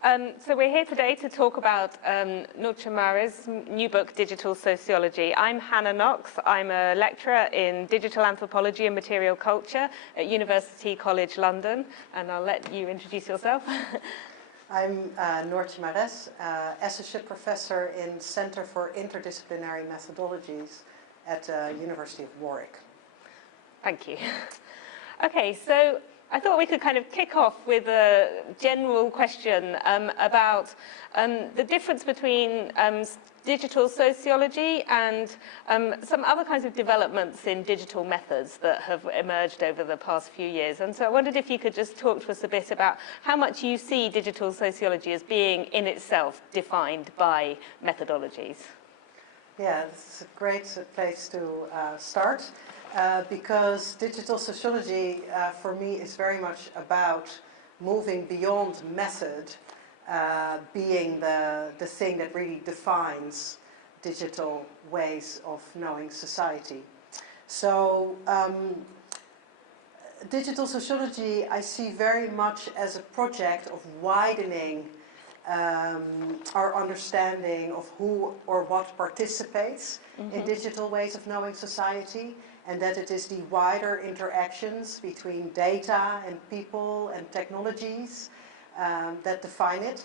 So we're here today to talk about Noortje's new book, Digital Sociology. I'm Hannah Knox. I'm a lecturer in digital anthropology and material culture at University College London, and I'll let you introduce yourself. I'm Noortje, Associate Professor in Center for Interdisciplinary Methodologies at University of Warwick. Thank you. Okay, so I thought we could kind of kick off with a general question about the difference between digital sociology and some other kinds of developments in digital methods that have emerged over the past few years. And so I wondered if you could just talk to us a bit about how much you see digital sociology as being in itself defined by methodologies. Yeah, this is a great place to start. Because digital sociology, for me, is very much about moving beyond method, being the thing that really defines digital ways of knowing society. So, digital sociology I see very much as a project of widening our understanding of who or what participates in digital ways of knowing society, and that it is the wider interactions between data and people and technologies that define it,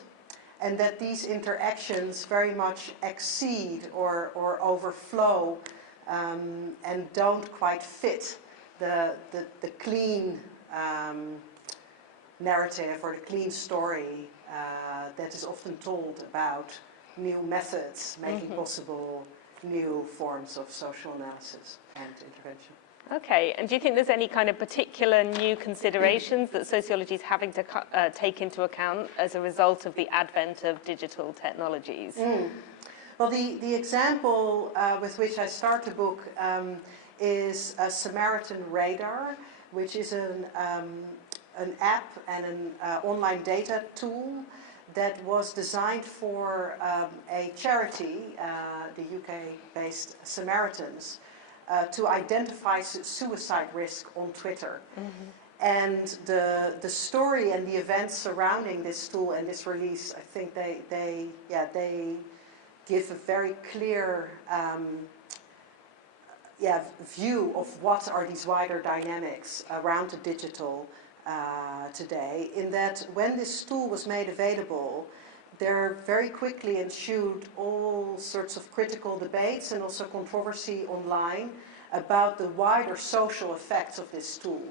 and that these interactions very much exceed or overflow and don't quite fit the clean narrative or the clean story that is often told about new methods making possible new forms of social analysis and intervention. Okay, and do you think there's any kind of particular new considerations that sociology is having to take into account as a result of the advent of digital technologies? Well, the example with which I start the book is a Samaritan Radar, which is an app and an online data tool that was designed for a charity, the UK-based Samaritans, to identify suicide risk on Twitter. And the story and the events surrounding this tool and this release, I think they give a very clear view of what are these wider dynamics around the digital today, in that when this tool was made available, there very quickly ensued all sorts of critical debates and also controversy online about the wider social effects of this tool.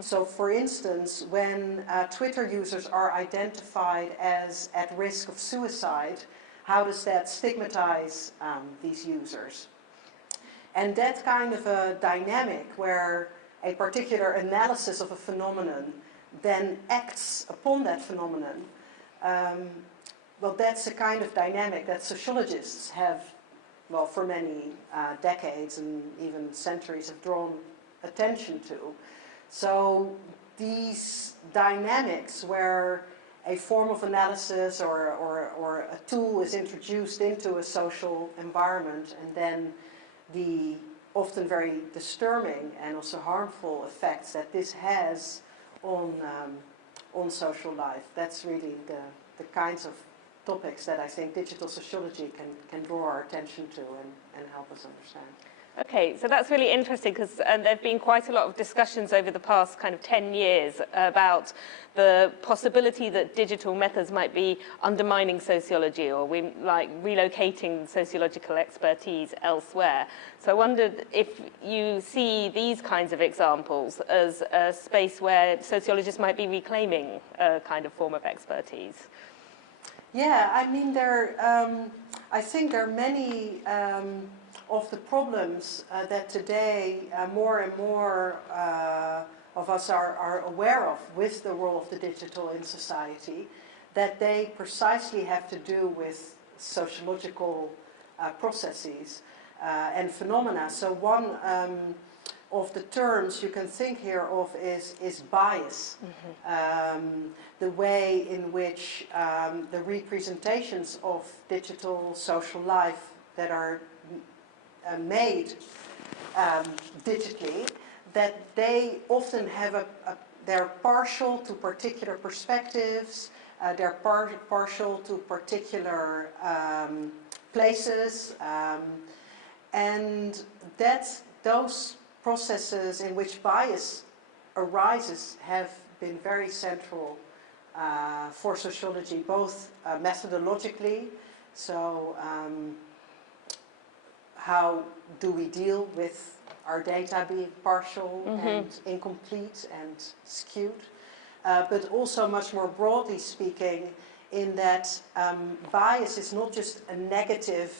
So, for instance, when Twitter users are identified as at risk of suicide, how does that stigmatize these users? And that kind of a dynamic where a particular analysis of a phenomenon then acts upon that phenomenon, well, that's a kind of dynamic that sociologists have, well, for many decades and even centuries have drawn attention to. So these dynamics where a form of analysis or a tool is introduced into a social environment, and then the often very disturbing and also harmful effects that this has on social life. That's really the kinds of topics that I think digital sociology can draw our attention to and help us understand. Okay, so that's really interesting because there have been quite a lot of discussions over the past kind of 10 years about the possibility that digital methods might be undermining sociology or relocating sociological expertise elsewhere. So I wondered if you see these kinds of examples as a space where sociologists might be reclaiming a kind of form of expertise. Yeah, I mean, I think there are many of the problems that today more and more of us are aware of with the role of the digital in society, that they precisely have to do with sociological processes and phenomena. So one of the terms you can think here of is bias. The way in which the representations of digital social life that are made digitally, that they often have they're partial to particular perspectives, They're partial to particular places, and those processes in which bias arises have been very central for sociology, both methodologically, so how do we deal with our data being partial and incomplete and skewed, but also much more broadly speaking, in that bias is not just a negative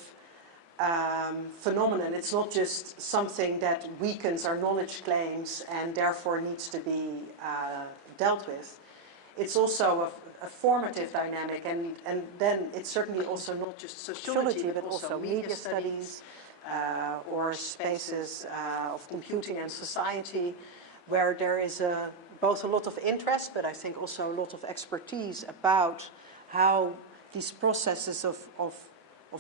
phenomenon. It's not just something that weakens our knowledge claims and therefore needs to be dealt with. It's also a formative dynamic, and then it's certainly also not just sociology, but also media studies or spaces of computing and society, where there is both a lot of interest, but I think also a lot of expertise about how these processes of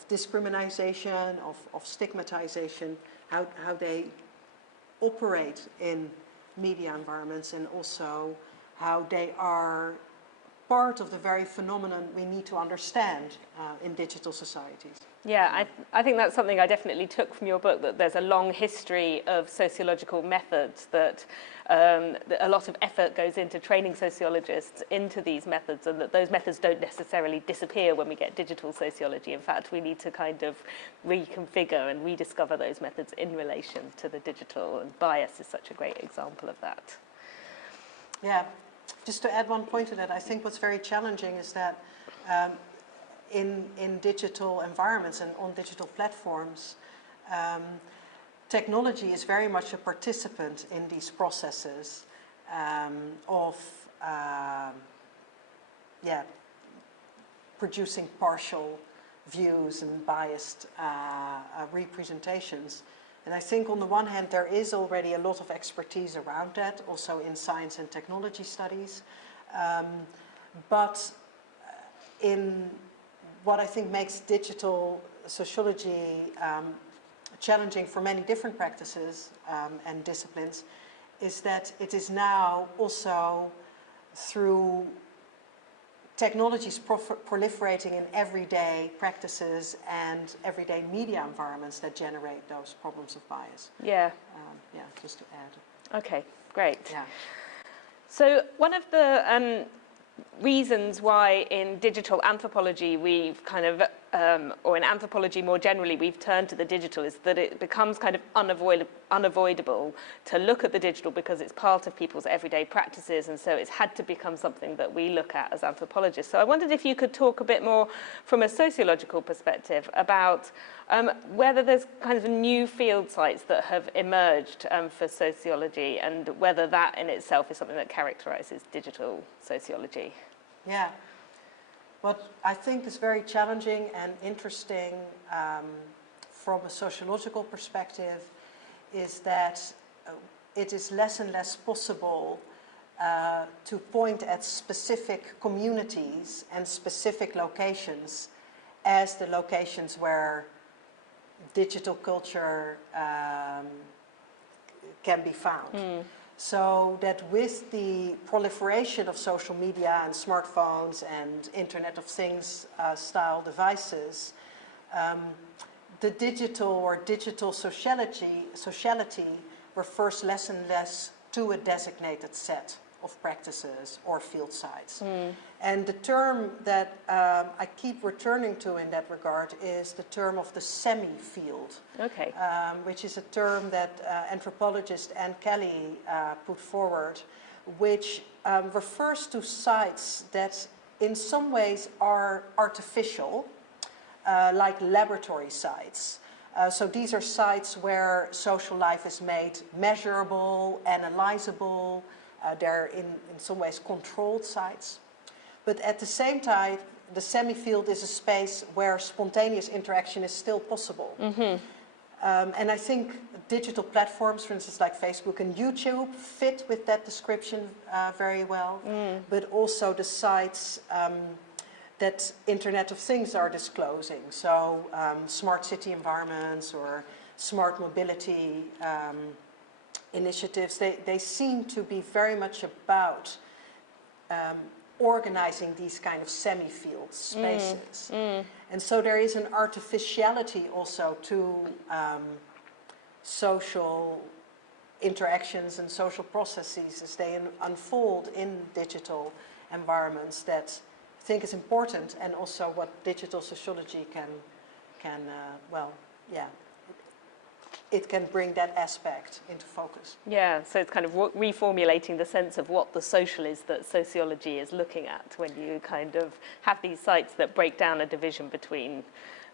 discrimination, of stigmatization, how they operate in media environments, and also how they are part of the very phenomenon we need to understand in digital societies. Yeah, I think that's something I definitely took from your book, that there's a long history of sociological methods, that a lot of effort goes into training sociologists into these methods, and that those methods don't necessarily disappear when we get digital sociology. In fact, we need to kind of reconfigure and rediscover those methods in relation to the digital, and bias is such a great example of that. Yeah, just to add one point to that, I think what's very challenging is that in digital environments and on digital platforms, technology is very much a participant in these processes of producing partial views and biased representations. And I think on the one hand there is already a lot of expertise around that, also in science and technology studies, but in what I think makes digital sociology challenging for many different practices and disciplines is that it is now also through technologies proliferating in everyday practices and everyday media environments that generate those problems of bias. Yeah. Yeah, just to add. Okay, great. Yeah. So one of the reasons why in digital anthropology we've kind of, or in anthropology more generally, we've turned to the digital, is that it becomes kind of unavoidable to look at the digital because it's part of people's everyday practices, and so it's had to become something that we look at as anthropologists. So I wondered if you could talk a bit more from a sociological perspective about whether there's kind of new field sites that have emerged for sociology, and whether that in itself is something that characterizes digital sociology. Yeah. What I think is very challenging and interesting from a sociological perspective is that it is less and less possible to point at specific communities and specific locations as the locations where digital culture can be found. So that with the proliferation of social media and smartphones and Internet of Things style devices, the digital or digital sociality refers less and less to a designated set of practices or field sites. And the term that I keep returning to in that regard is the term of the semi-field, Okay. Which is a term that anthropologist Anne Kelly put forward, which refers to sites that in some ways are artificial, like laboratory sites. So these are sites where social life is made measurable, analyzable. They're in some ways controlled sites. But at the same time, the semi-field is a space where spontaneous interaction is still possible. And I think digital platforms, for instance, like Facebook and YouTube, fit with that description very well. But also the sites that Internet of Things are disclosing. So smart city environments or smart mobility initiatives, they seem to be very much about organizing these kind of semi-field spaces. And so there is an artificiality also to social interactions and social processes as they unfold in digital environments that I think is important, and also what digital sociology can well, yeah, it can bring that aspect into focus. Yeah, so it's kind of reformulating the sense of what the social is that sociology is looking at when you kind of have these sites that break down a division between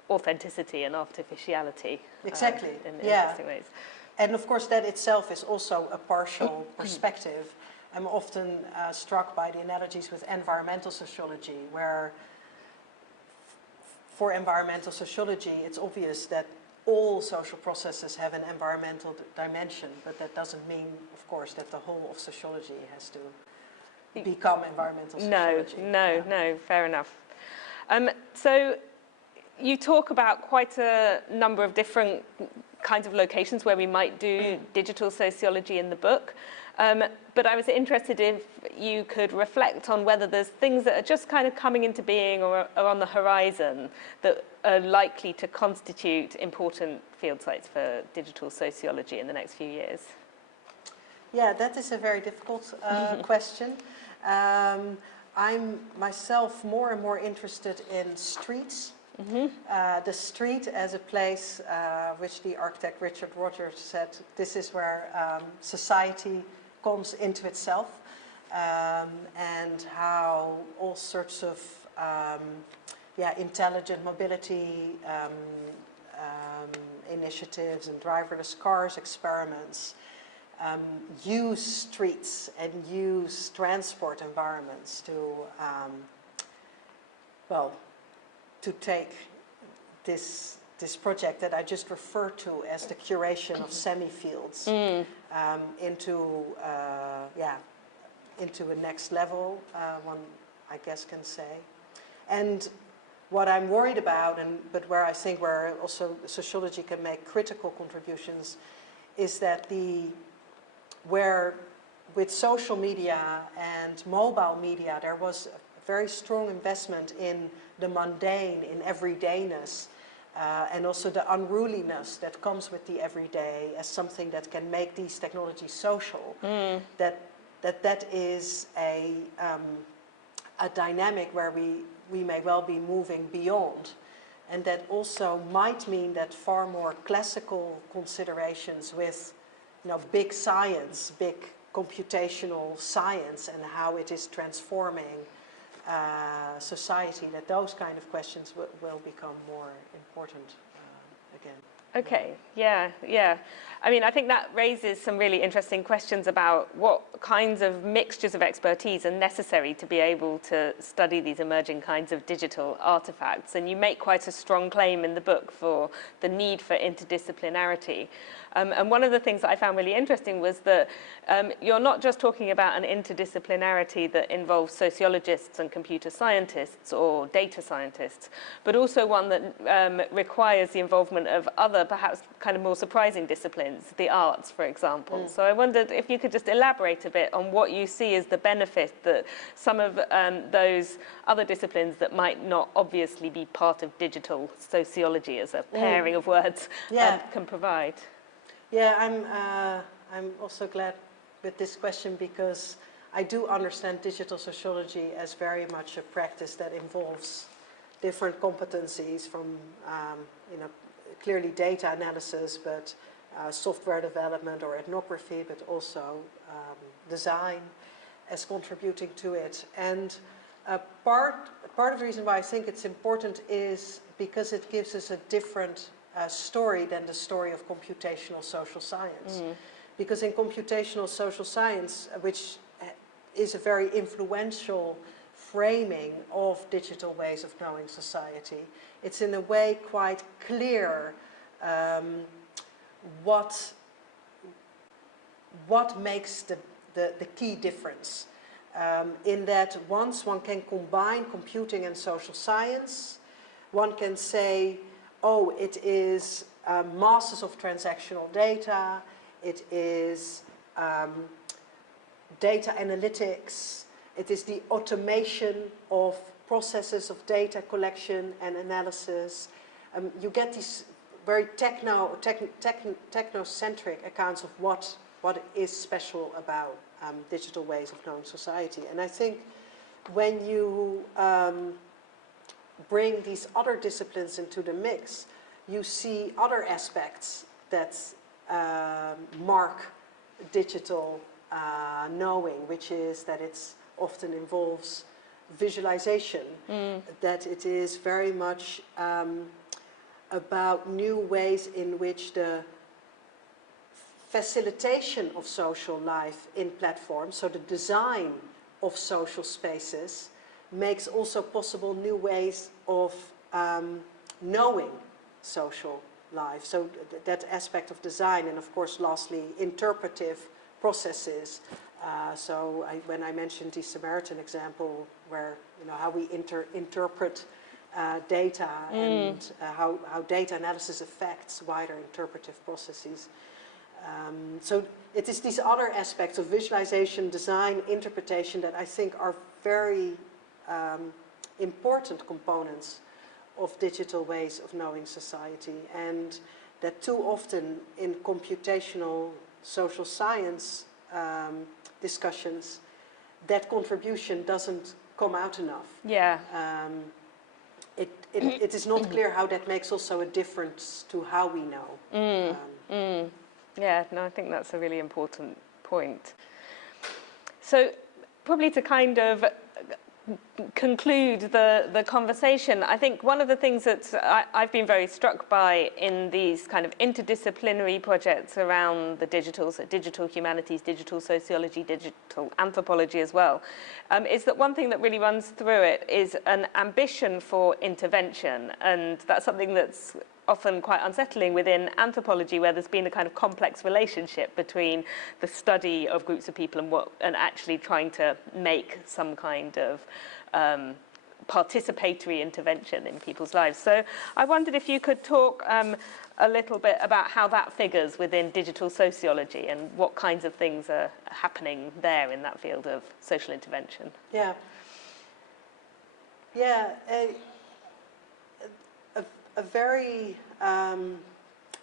authenticity and artificiality. Exactly, in interesting ways. And of course that itself is also a partial perspective. I'm often struck by the analogies with environmental sociology, where for environmental sociology it's obvious that all social processes have an environmental dimension, but that doesn't mean, of course, that the whole of sociology has to become environmental sociology. No, fair enough. So you talk about quite a number of different kinds of locations where we might do digital sociology in the book. But I was interested if you could reflect on whether there's things that are just kind of coming into being or are on the horizon that are likely to constitute important field sites for digital sociology in the next few years. Yeah, that is a very difficult question. I'm myself more and more interested in streets. The street as a place which the architect Richard Rogers said, this is where society comes into itself, and how all sorts of intelligent mobility initiatives and driverless cars experiments use streets and use transport environments to to take this project that I just referred to as the curation of semi-fields into a next level, one I guess can say. And what I'm worried about, but where I think where also sociology can make critical contributions, is that where with social media and mobile media there was a very strong investment in the mundane, in everydayness, and also the unruliness that comes with the everyday as something that can make these technologies social. That is a dynamic where we may well be moving beyond, and that also might mean that far more classical considerations with, big science, big computational science, and how it is transforming society, that those kind of questions will become more important again. Okay, yeah. I mean, I think that raises some really interesting questions about what kinds of mixtures of expertise are necessary to be able to study these emerging kinds of digital artifacts. And you make quite a strong claim in the book for the need for interdisciplinarity. And one of the things that I found really interesting was that you're not just talking about an interdisciplinarity that involves sociologists and computer scientists or data scientists, but also one that requires the involvement of other, perhaps kind of more surprising disciplines, the arts, for example. So I wondered if you could just elaborate a bit on what you see as the benefit that some of those other disciplines that might not obviously be part of digital sociology as a pairing of words can provide. Yeah, I'm also glad with this question, because I do understand digital sociology as very much a practice that involves different competencies from, clearly data analysis, but software development or ethnography, but also design as contributing to it. And part of the reason why I think it's important is because it gives us a different story than the story of computational social science. Because in computational social science, which is a very influential framing of digital ways of knowing society, it's in a way quite clear what makes the key difference. In that once one can combine computing and social science, one can say, oh, it is masses of transactional data, it is data analytics, It is the automation of processes of data collection and analysis. You get these very technocentric accounts of what is special about digital ways of knowing society. And I think when you bring these other disciplines into the mix, you see other aspects that mark digital knowing, which is that it often involves visualization, that it is very much about new ways in which the facilitation of social life in platforms, so the design of social spaces, makes also possible new ways of knowing social life. So that aspect of design, and of course lastly interpretive processes. When I mentioned the Samaritan example, where how we interpret data and how data analysis affects wider interpretive processes. So it is these other aspects of visualization, design, interpretation that I think are very important components of digital ways of knowing society, and that too often in computational social science discussions, that contribution doesn't come out enough. Yeah. It is not clear how that makes also a difference to how we know. Yeah, no, I think that's a really important point. So probably to kind of conclude the conversation, I think one of the things that I've been very struck by in these kind of interdisciplinary projects around the digital, so digital humanities, digital sociology, digital anthropology as well, is that one thing that really runs through it is an ambition for intervention, and that's something that's often quite unsettling within anthropology, where there's been a kind of complex relationship between the study of groups of people and actually trying to make some kind of participatory intervention in people's lives. So I wondered if you could talk a little bit about how that figures within digital sociology and what kinds of things are happening there in that field of social intervention. Yeah. A very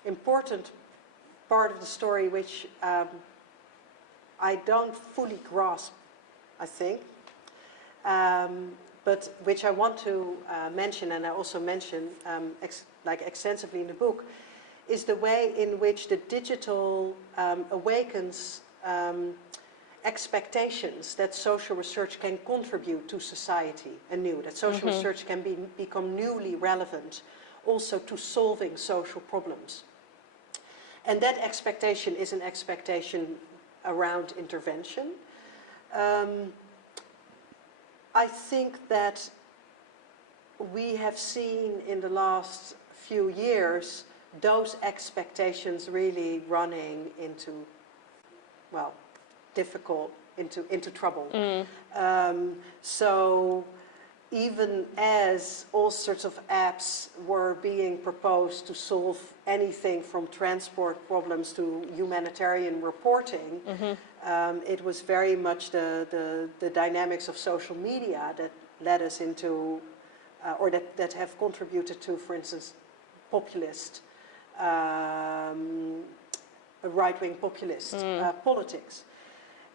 important part of the story, which I don't fully grasp, I think, but which I want to mention, and I also mention extensively in the book, is the way in which the digital awakens expectations that social research can contribute to society anew, that social research can become newly relevant also to solving social problems. And that expectation is an expectation around intervention. I think that we have seen in the last few years those expectations really running into, well, into trouble. So even as all sorts of apps were being proposed to solve anything from transport problems to humanitarian reporting, it was very much the dynamics of social media that led us into, or that have contributed to, for instance, populist, right-wing populist politics.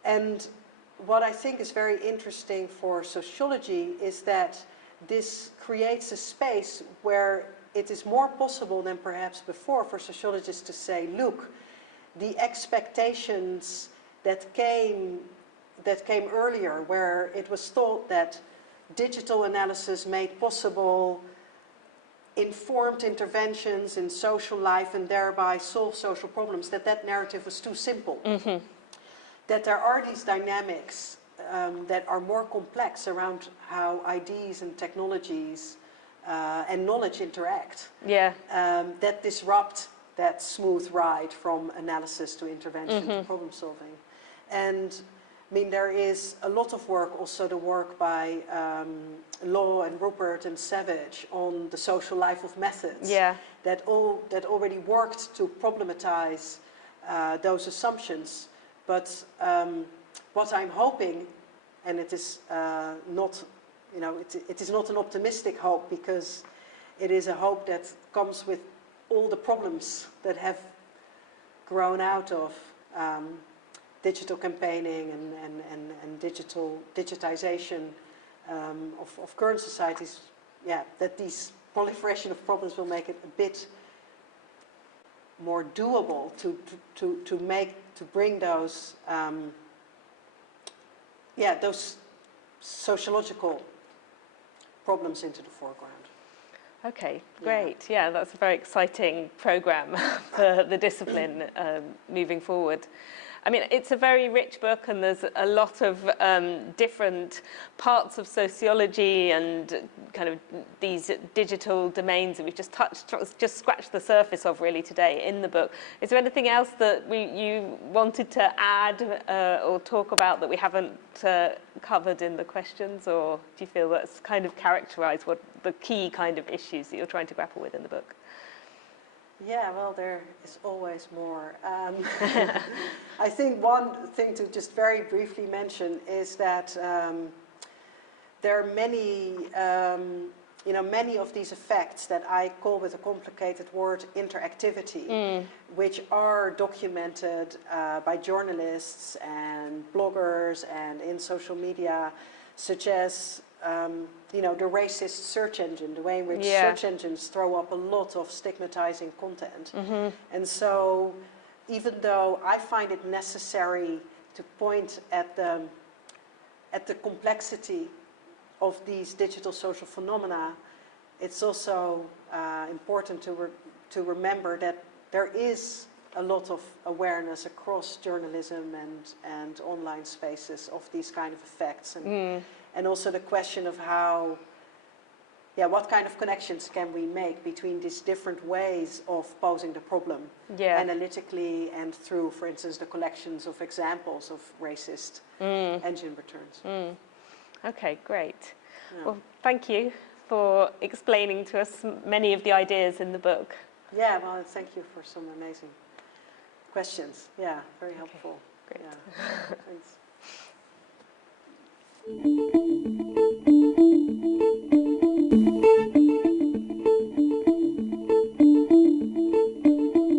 And what I think is very interesting for sociology is that this creates a space where it is more possible than perhaps before for sociologists to say, look, the expectations that came earlier, where it was thought that digital analysis made possible informed interventions in social life and thereby solve social problems, that narrative was too simple. That there are these dynamics that are more complex around how ideas and technologies and knowledge interact, that disrupt that smooth ride from analysis to intervention to problem solving. And I mean, there is a lot of work, also the work by Law and Rupert and Savage on the social life of methods, that already worked to problematize those assumptions. But what I'm hoping and it is not, it is not an optimistic hope, because it is a hope that comes with all the problems that have grown out of digital campaigning and digitization of current societies. Yeah, that these proliferation of problems will make it a bit more doable to bring those those sociological problems into the foreground. Okay, great. Yeah, that's a very exciting program for the discipline moving forward. I mean, it's a very rich book, and there's a lot of different parts of sociology and kind of these digital domains that we've just scratched the surface of really today in the book. Is there anything else that you wanted to add or talk about that we haven't covered in the questions, or do you feel that's kind of characterised what the key kind of issues that you're trying to grapple with in the book? Yeah, well, there is always more. I think one thing to just very briefly mention is that there are many, many of these effects that I call with a complicated word interactivity, which are documented by journalists and bloggers and in social media, such as the racist search engine, the way in which search engines throw up a lot of stigmatizing content. And so even though I find it necessary to point at the complexity of these digital social phenomena, it's also important to remember that there is a lot of awareness across journalism and online spaces of these kind of effects. And also the question of how, what kind of connections can we make between these different ways of posing the problem analytically and through, for instance, the collections of examples of racist engine returns. Okay, great. Yeah. Well, thank you for explaining to us many of the ideas in the book. Yeah, well, thank you for some amazing questions. Yeah, very helpful. Great. Yeah. Thanks.